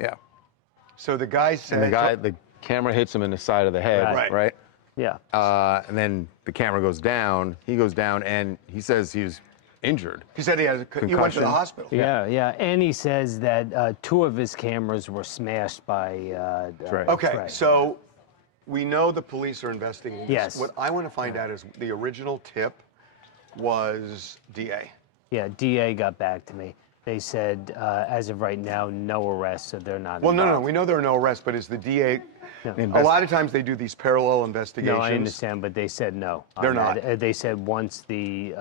Yeah. So the guy said. The camera hits him in the side of the head, right? Yeah. And then the camera goes down. He goes down, and he says he's injured. He said he went to the hospital. Yeah. And he says that 2 of his cameras were smashed by Trey. Okay, Trey. so we know the police are investigating this. Yes. What I want to find out is the original tip was DA. Yeah, DA got back to me. They said, as of right now, no arrests, so they're not Well, no, involved. we know there are no arrests, but is the DA... No. A lot of times they do these parallel investigations. No, I understand, but they said no. on They're that. not. They said once the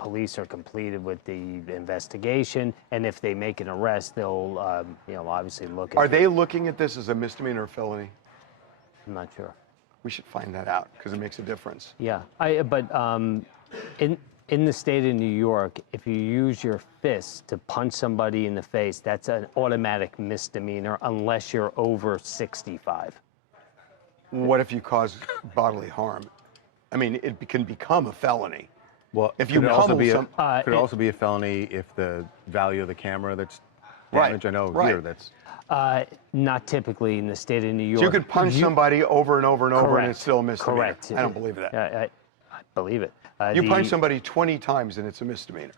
police are completed with the investigation, and if they make an arrest, they'll, obviously look at Are they looking at this as a misdemeanor or felony? I'm not sure. We should find that out, because it makes a difference. Yeah, but in the state of New York, if you use your fist to punch somebody in the face, that's an automatic misdemeanor unless you're over 65. What if you cause bodily harm? I mean, it can become a felony. Well, if you could it also pummel be some... could it also be a felony if the value of the camera that's damaged? I know here that's... Not typically in the state of New York. So you could punch somebody over and over and over, and Correct. it's still a misdemeanor. Correct. I don't believe that. I believe it. You punch somebody 20 times, and it's a misdemeanor.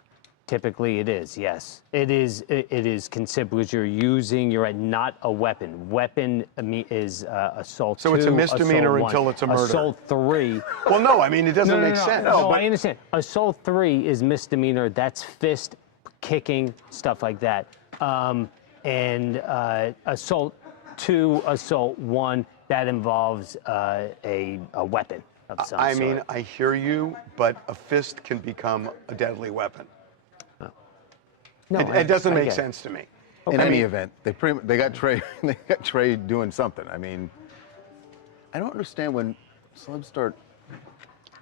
Typically, it is. Yes, it is. It is considered because you're at not a weapon. Weapon is assault. So it's a 2, misdemeanor assault 1. until it's a murder. Assault 3. Well, no, I mean it doesn't make sense. No, I understand. Assault 3 is misdemeanor. That's fist kicking, stuff like that. And assault 2, assault 1, that involves a weapon of some I sort. mean, I hear you, but a fist can become a deadly weapon. No, it doesn't I make get it. sense to me. In any event, they got Trey. They got Trey doing something. I mean, I don't understand when celebs start.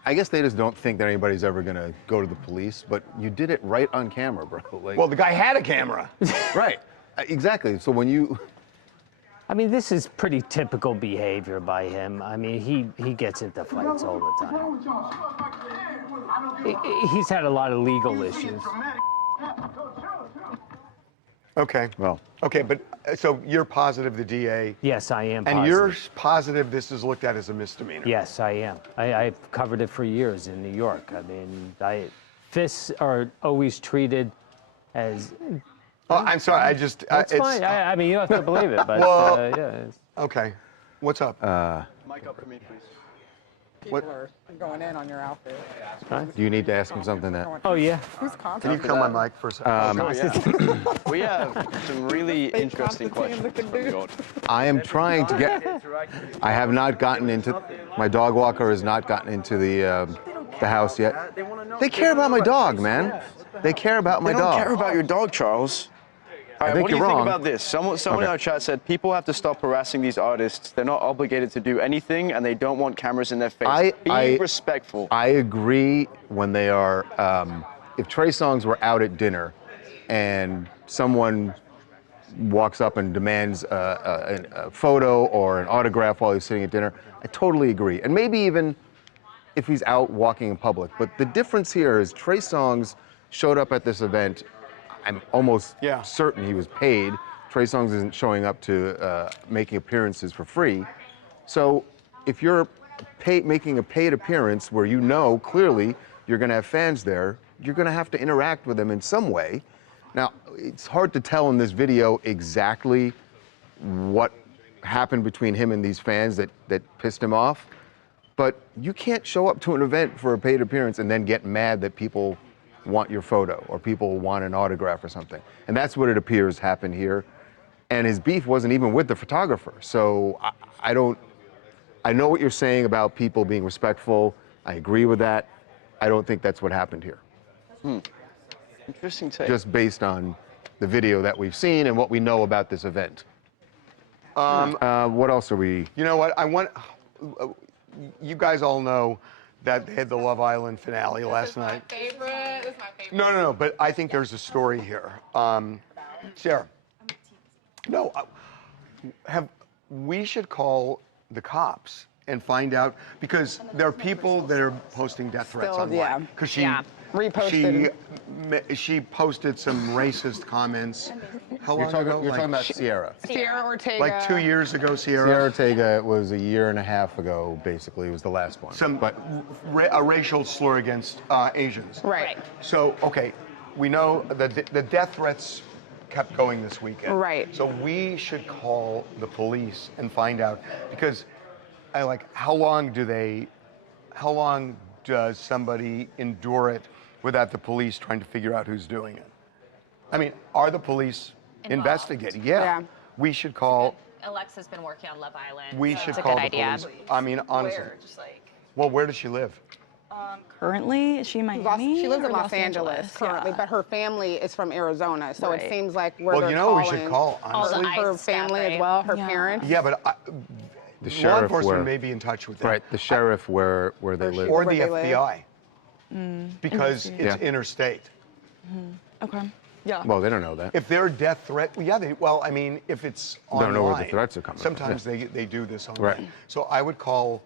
I guess they just don't think that anybody's ever gonna go to the police. But you did it right on camera, bro. Like, Well, the guy had a camera. right, exactly. So when you, I mean, this is pretty typical behavior by him. I mean, he gets into fights all the time. He's had a lot of legal issues. Okay. Well. Okay, but so you're positive the DA. Yes, I am. And positive. you're positive this is looked at as a misdemeanor. Yes, I am. I've covered it for years in New York. I mean, fists are always treated as. Oh, I'm sorry. I just. It's fine. I mean, you don't have to believe it, but Well, yeah. Okay. What's up? Mic up for me, please. People are going in on your outfit. do you need to ask him something that? Oh yeah. Who's Can you come my mic for a second? We have some really interesting questions from the audience. I am trying to get. I have not gotten into. My dog walker has not gotten into the house yet. They care about my dog, man. They care about my They don't dog. care about your dog, Charles. All right, think what do you you're think wrong. about this? Someone Okay. in our chat said people have to stop harassing these artists. They're not obligated to do anything, and they don't want cameras in their face. Be respectful. I agree when they are. If Trey Songz were out at dinner, and someone walks up and demands a photo or an autograph while he's sitting at dinner, I totally agree. And maybe even if he's out walking in public. But the difference here is Trey Songz showed up at this event. I'm almost certain he was paid. Trey Songz isn't showing up to making appearances for free. So if you're making a paid appearance where you know clearly you're going to have fans there, you're going to have to interact with them in some way. Now, it's hard to tell in this video exactly what happened between him and these fans that pissed him off, but you can't show up to an event for a paid appearance and then get mad that people want your photo or people want an autograph or something. And that's what it appears happened here. And his beef wasn't even with the photographer. So I know what you're saying about people being respectful. I agree with that. I don't think that's what happened here. Interesting take. Just based on the video that we've seen and what we know about this event. What else are we? You know what? You guys all know that they had the Love Island finale last night. This is my favorite. No. But I think there's a story here. Sarah. No. We should call the cops and find out, because there are people that are posting death threats Still, online. yeah. Because Reposted. she posted some racist comments. How long ago? You're talking about Sierra. Sierra Ortega. Like 2 years ago, Sierra. Sierra Ortega was a year and a half ago, basically, was the last one. A racial slur against Asians. Right. So, okay, we know that the death threats kept going this weekend. Right. So we should call the police and find out, because how long does somebody endure it without the police trying to figure out who's doing it? I mean, are the police investigating? Yeah. We should call. Alexa's been working on Love Island. We so should it's a call good the idea. police. I mean, honestly. Where? Just like. Well, where does she live? Currently, is she in Miami? She lives in or Los Angeles currently, but her family is from Arizona, so it seems like where they're calling. We should call, honestly. Her family as well, her parents. Yeah, but The law sheriff enforcement where- may be in touch with them. Right, the sheriff where they live. Or the FBI. Because Interesting. it's interstate. Okay. Yeah. Well, they don't know that. If they're death threat, I mean, if it's online. Don't know where the threats are coming from. Sometimes they do this online. Right. So I would call.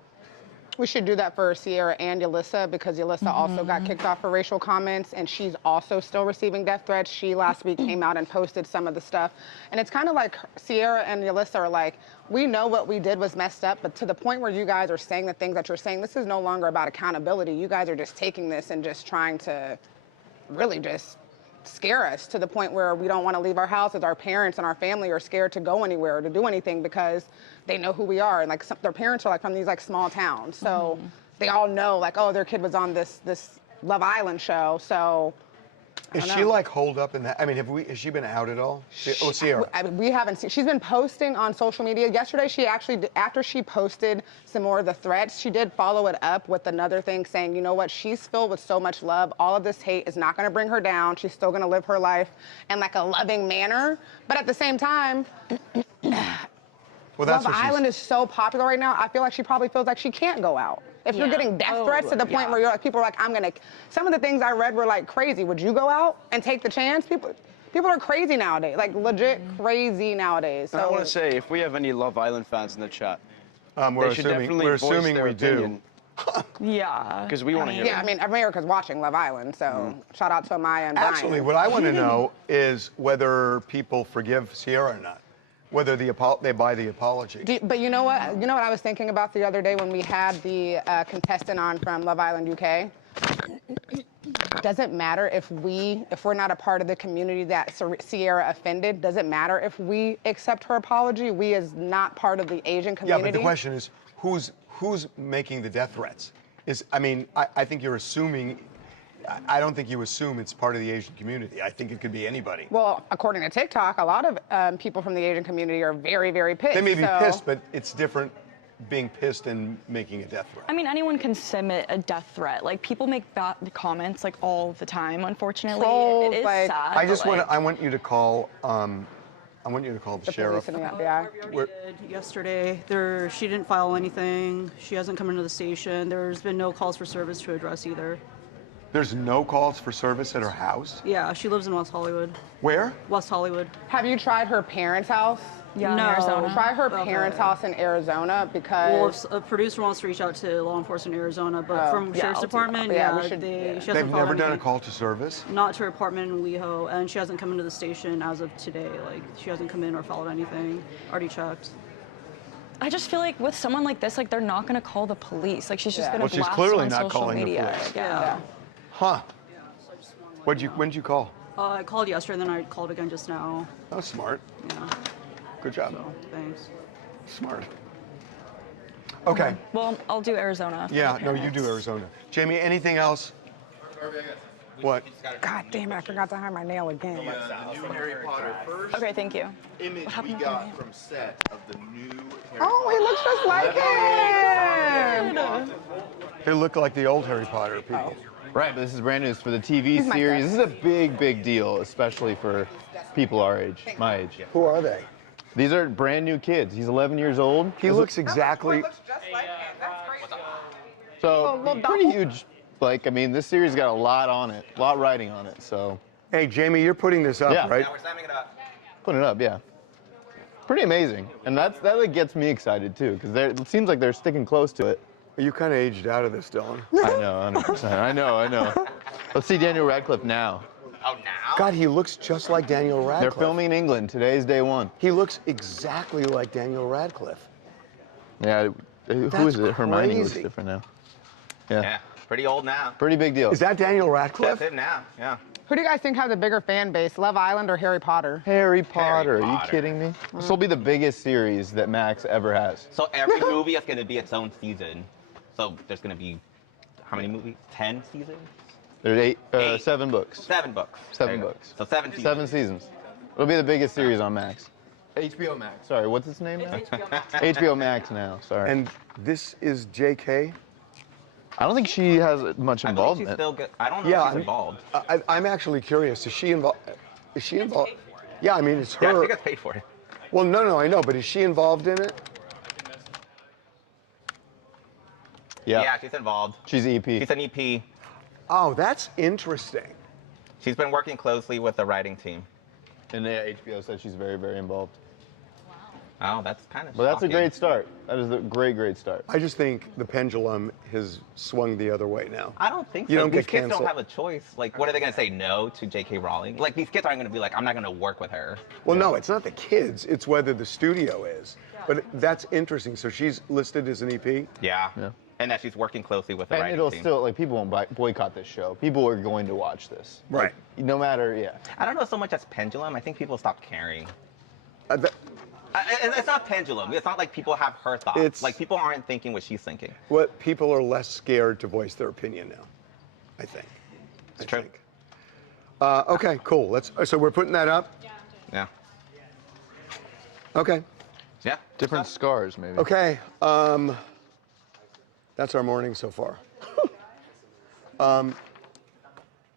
We should do that for Sierra and Yalissa, because Yalissa also got kicked off for racial comments, and she's also still receiving death threats. She last week came out and posted some of the stuff. And it's kind of like Sierra and Yalissa are like, we know what we did was messed up, but to the point where you guys are saying the things that you're saying, this is no longer about accountability. You guys are just taking this and just trying to really just scare us to the point where we don't want to leave our houses. Our parents and our family are scared to go anywhere or to do anything because they know who we are. And their parents are from these small towns, so they all know oh, their kid was on this Love Island show. So Is she holed up in that? I mean, has she been out at all? Sierra. We haven't seen. She's been posting on social media. Yesterday, she actually, after she posted some more of the threats, she did follow it up with another thing saying, you know what, she's filled with so much love. All of this hate is not going to bring her down. She's still going to live her life in a loving manner. But at the same time, Love Island is so popular right now. I feel like she probably feels like she can't go out. If you're getting death threats to the point where people are I'm gonna. Some of the things I read were crazy. Would you go out and take the chance? People are crazy nowadays, legit crazy nowadays. So I want to say, if we have any Love Island fans in the chat, we're they should assuming, definitely we're voice assuming their we opinion. Yeah. Because we want to hear. Yeah, I mean, America's watching Love Island, so shout out to Amaya and Brian. Actually, what I want to know is whether people forgive Sierra or not. Whether they buy the apology. But you know what? You know what I was thinking about the other day when we had the contestant on from Love Island UK? Doesn't matter if we're not a part of the community that Sierra offended. Doesn't matter if we accept her apology. We is not part of the Asian community. Yeah, but the question is, who's making the death threats? I think you're assuming. I don't think you assume it's part of the Asian community. I think it could be anybody. Well, according to TikTok, a lot of people from the Asian community are very, very pissed. They may be pissed, but it's different being pissed and making a death threat. I mean, anyone can submit a death threat. People make bad comments all the time. Unfortunately, Trolls, it is sad. I want you to call. I want you to call the sheriff. Police and the FBI. We already did yesterday. She didn't file anything. She hasn't come into the station. There's been no calls for service to address either. There's no calls for service at her house? Yeah, she lives in West Hollywood. Where? West Hollywood. Have you tried her parents' house? Yeah, in Arizona. Try her parents' house in Arizona because. Well, if a producer wants to reach out to law enforcement in Arizona, but from Sheriff's Department, she hasn't They've filed never done a anything. call to service? Not to her apartment in WeHo, and she hasn't come into the station as of today. She hasn't come in or filed anything. Already checked. I just feel like with someone like this, they're not going to call the police. She's just going to Well, she's blast clearly on not social calling the media. police. Yeah. Huh. When'd you call? I called yesterday, then I called again just now. That was smart. Yeah. Good job. Thanks. Smart. Okay. Well, I'll do Arizona. Yeah, no, you do Arizona. Jamie, anything else? What? God damn it, I forgot to hide my nail again. The new Harry Potter first. Okay, thank you. Image we got from set of the new Harry Oh, he looks just like him. They look like the old Harry Potter people. Right, but this is brand new. It's for the TV He's my series. friend. This is a big, big deal, especially for people our age, my age. Who are they? These are brand new kids. He's 11 years old. He looks exactly. So pretty huge. Like, I mean, this series got a lot on it, a lot riding on it. So. Hey, Jamie, you're putting this up, Yeah. right? Now we're summing it up. Putting it up, yeah. Pretty amazing, and that like gets me excited too, because it seems like they're sticking close to it. You kind of aged out of this, Dylan. I know, 100%. I know. Let's see Daniel Radcliffe now. Oh, now? God, he looks just like Daniel Radcliffe. They're filming in England. Today's day one. He looks exactly like Daniel Radcliffe. Yeah, who That's is it? Hermione looks crazy. different now. Yeah, pretty old now. Pretty big deal. Is that Daniel Radcliffe? That's it now, yeah. Who do you guys think have the bigger fan base, Love Island or Harry Potter? Harry Potter. Are you Potter. kidding me? This will be the biggest series that Max ever has. So every movie is going to be its own season. So there's going to be, how many movies? 10 seasons? There's Eight. 7 books. 7 books. There 7 you go. books. So 7 seasons. 7 seasons. It'll be the biggest series on Max. HBO Max. Sorry, what's its name now? HBO Max now. Sorry. And this is J.K. I don't think she has much I believe involvement. she's still good. I don't know Yeah, if she's involved. I'm actually curious. Is she involved? Is she involved? Yeah, I mean, it's Yeah, her. she gets paid for it. Well, no, I know, but is she involved in it? Yeah, she's involved. She's EP. She's an EP. Oh, that's interesting. She's been working closely with the writing team. And HBO said she's very, very involved. Oh, that's kind of But that's a shocking. great start. That is a great start. I just think the pendulum has swung the other way now. I don't think so. You don't These get kids canceled. don't have a choice. Like, what are they going to say no to J.K. Rowling? Like, these kids aren't going to be like, I'm not going to work with her. Well, no, it's not the kids. It's whether the studio is. But that's interesting. So she's listed as an EP? Yeah. And that she's working closely with the And writing it'll team. still, like, people won't boycott this show. People are going to watch this. Right. Like, no matter, yeah. I don't know so much as pendulum. I think people stop caring. Uh, It's not pendulum. It's not like people have her thoughts. It's- like, people aren't thinking what she's thinking. What people are less scared to voice their opinion now, I think. It's true. Okay, cool. So we're putting that up? Yeah. Okay. Yeah. Different scars, maybe. Okay. That's our morning so far.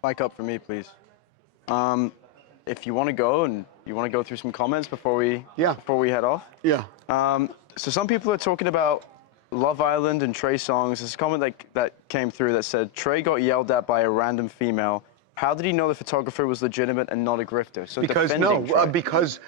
Mic up for me, please. If you want to go and you want to go through some comments before we head off. Yeah. So some people are talking about Love Island and Trey Songz. There's a comment that came through that said Trey got yelled at by a random female. How did he know the photographer was legitimate and not a grifter? So defending Trey. Because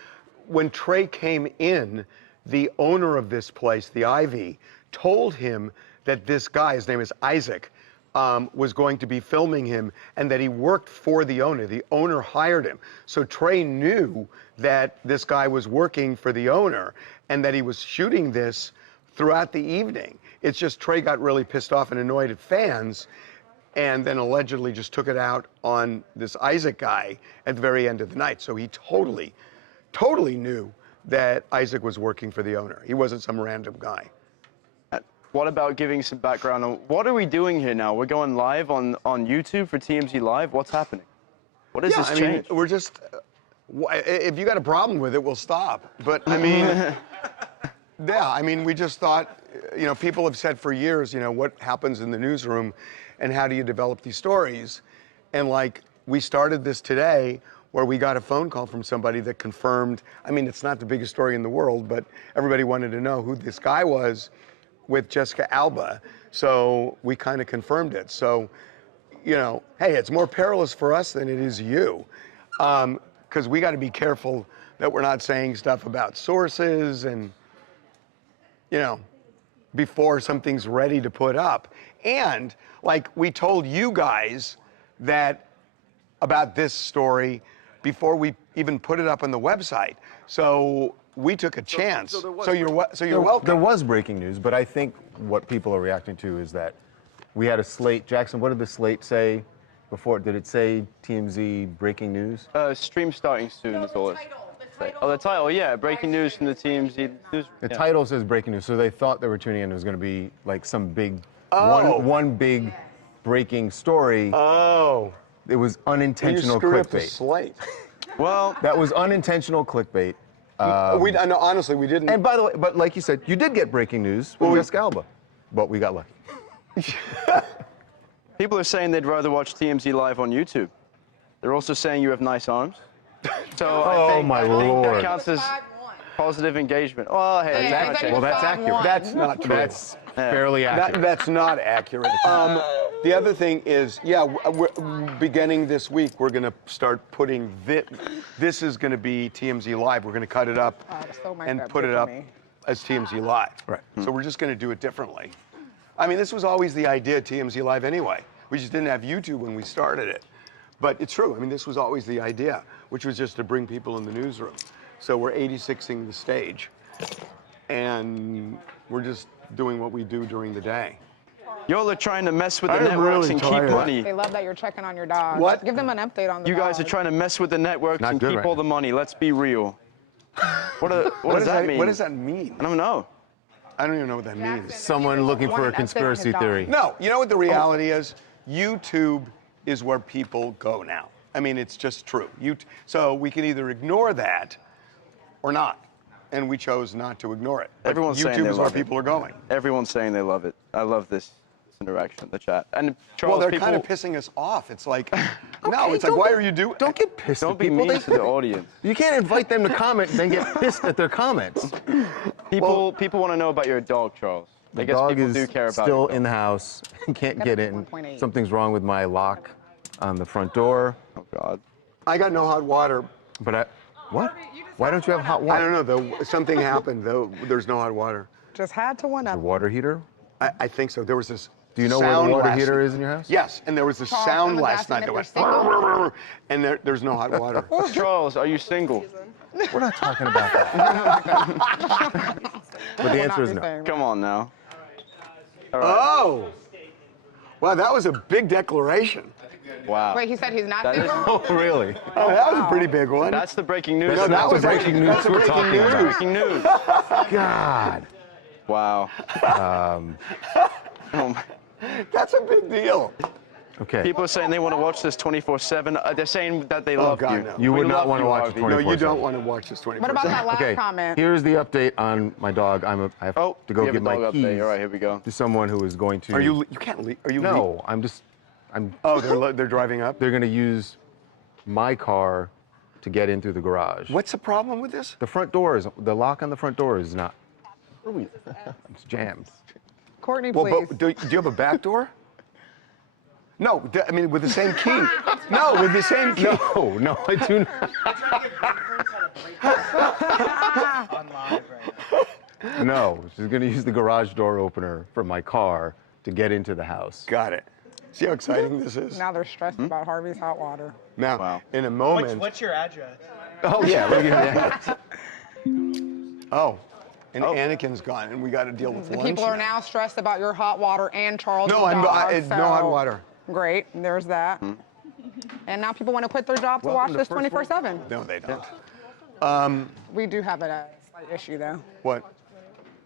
when Trey came in, the owner of this place, the Ivy, told him that this guy, his name is Isaac, was going to be filming him and that he worked for the owner. The owner hired him. So Trey knew that this guy was working for the owner and that he was shooting this throughout the evening. It's just Trey got really pissed off and annoyed at fans and then allegedly just took it out on this Isaac guy at the very end of the night. So he totally knew that Isaac was working for the owner. He wasn't some random guy. What about giving some background on what are we doing here now? We're going live on YouTube for TMZ Live. What's happening? What is this I mean, change? we're just, if you got a problem with it, we'll stop. But I mean, yeah, I mean, we just thought, people have said for years, what happens in the newsroom and how do you develop these stories? And like, we started this today where we got a phone call from somebody that confirmed, I mean, it's not the biggest story in the world, but everybody wanted to know who this guy was with Jessica Alba. So we kind of confirmed it. So, hey, it's more perilous for us than it is you. Because we got to be careful that we're not saying stuff about sources and, before something's ready to put up. And like we told you guys that about this story before we even put it up on the website. So we took a chance. So you're welcome. There was breaking news, but I think what people are reacting to is that we had a slate. Jackson, what did the slate say before? Did it say TMZ breaking news? Stream starting soon is all it. Oh, the title, yeah, breaking news from the TMZ Newsroom. The title says breaking news, so they thought they were tuning in. It was going to be like some big, one big breaking story. Oh. It was unintentional You screw up the clickbait. slate. Well, that was unintentional clickbait. No, honestly, we didn't. And by the way, but like you said, you did get breaking news with Jessica Alba, but we got lucky. People are saying they'd rather watch TMZ live on YouTube. They're also saying you have nice arms. So I think that Lord. counts as positive engagement. Oh, hey, That's accurate. Well, that's accurate. That's not true. That's fairly accurate. That's not accurate. The other thing is, beginning this week, we're going to start putting this is going to be TMZ Live. We're going to cut it up and put it up as TMZ Live. Right. So we're just going to do it differently. I mean, this was always the idea of TMZ Live anyway. We just didn't have YouTube when we started it. But it's true. I mean, this was always the idea, which was just to bring people in the newsroom. So we're 86ing the stage, and we're just doing what we do during the day. Y'all are trying to mess with the networks and keep money. They love that you're checking on your dog. What? Give them an update on the You guys are dog. trying to mess with the networks Not and good keep right all now. the money. Let's be real. What does that mean? What does that mean? I don't know. I don't even know what that means. Someone looking for a conspiracy theory. No, you know what the reality is? YouTube is where people go now. I mean, it's just true. So we can either ignore that or not. And we chose not to ignore it. But Everyone's saying YouTube they is where love it. people are going. Everyone's saying they love it. I love this interaction in the chat. And Charles, Well, they're people, kind of pissing us off. It's like, no, it's like, why are you doing? Don't get pissed don't at be people. mean to the audience. You can't invite them to comment and then get pissed at their comments. People want to know about your dog, Charles. I The guess dog people is do care about still your in dog. the house. Can't get in. 1.8. Something's wrong with my lock on the front door. Oh God. I got no hot water. But what? Why don't you have hot I water? don't know, though. Something happened, though. There's no hot water. Just had to one The up. water heater? I think so. There was this. Do you know where the sound water last heater night. is in your house? Yes, and there was this Charles, sound someone's last asking night if that you're went, single. and there's no hot water. Charles, are you single? We're not talking about that. But the answer is no. Come on now. Oh! Wow, that was a big declaration. Wow. Wait, he said he's not That is- single? Oh, really? Oh, that was a pretty big one. That's the breaking news. No, that was breaking news that's we're breaking talking news. about. breaking news. God. Wow. Oh my. That's a big deal. Okay. People are saying they want to watch this 24/7. They're saying that they love God, you. no. You We would not love want to you, watch Harvey. it No, you 24/7. don't want to watch this 24/7. What about that last Okay, comment? here's the update on my dog. I have to go you have give a my dog keys update. All right, here we go. to someone who is going to. Are you can't leave. Are you No, I'm. Oh, they're driving up? They're going to use my car to get in through the garage. What's the problem with this? The front door is, the lock on the front door is not. It's jammed. Courtney, Well, please. but do you have a back door? No, I mean with the same key. No, with the same key. No, I do not. No, she's going to use the garage door opener for my car to get into the house. Got it. See how exciting this is? Now they're stressed about Harvey's hot water. Now, in a moment. What's your address? Oh, yeah. Let me give you that. Oh, and Anakin's gone, and we got to deal with The lunch. people are now stressed about your hot water and Charles' No, dog. no hot so- water. Great, there's that. And now people want to quit their job to watch this 24/7. No, they don't. We do have a slight issue though, What?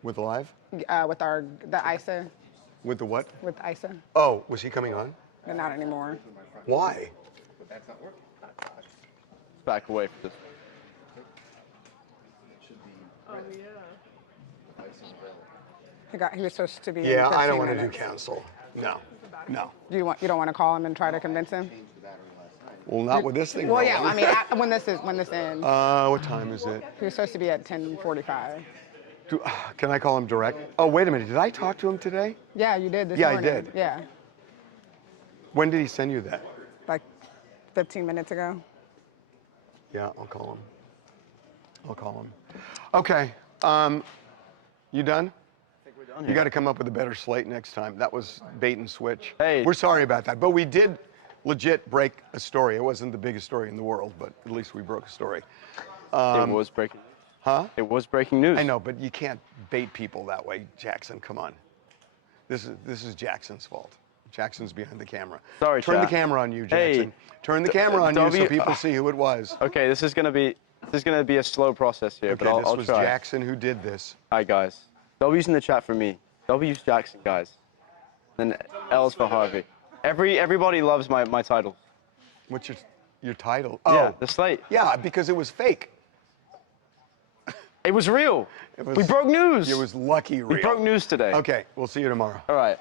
With live? with the ISA, With the what? with ISA. Oh, was he coming on? But not anymore. Why? Back away from this. He was supposed to be. Yeah, in I don't 15 want to do minutes. cancel. No, no. You don't want to call him and try to convince him? Well, not with this thing. Well, yeah. rolling. I mean, when this ends. What time is it? He was supposed to be at 10:45. Can I call him direct? Oh, wait a minute. Did I talk to him today? Yeah, you did this Yeah, I morning. did. Yeah, When did he send you that? like 15 minutes ago. Yeah, I'll call him. I'll call him. Okay. You done? I think we're done You here. got to come up with a better slate next time. That was bait and switch. Hey. We're sorry about that, but we did legit break a story. It wasn't the biggest story in the world, but at least we broke a story. It was breaking news. Huh? It was breaking news. I know, but you can't bait people that way, Jackson. Come on. This is Jackson's fault. Jackson's behind the camera. Sorry, Turn the chat. camera on you, Hey, Jackson. Turn the camera on you so W- people see who it was. Okay, this is gonna be a slow process here, Okay, but this I'll was try. Jackson who did this. All right, guys. W's in the chat for me. W's Jackson, guys. Then L's for Harvey. Everybody loves my titles. What's your title? Yeah, Oh, the slate. yeah, because it was fake. It was real. It was, we broke news. It was lucky real. We broke news today. Okay, we'll see you tomorrow. All right.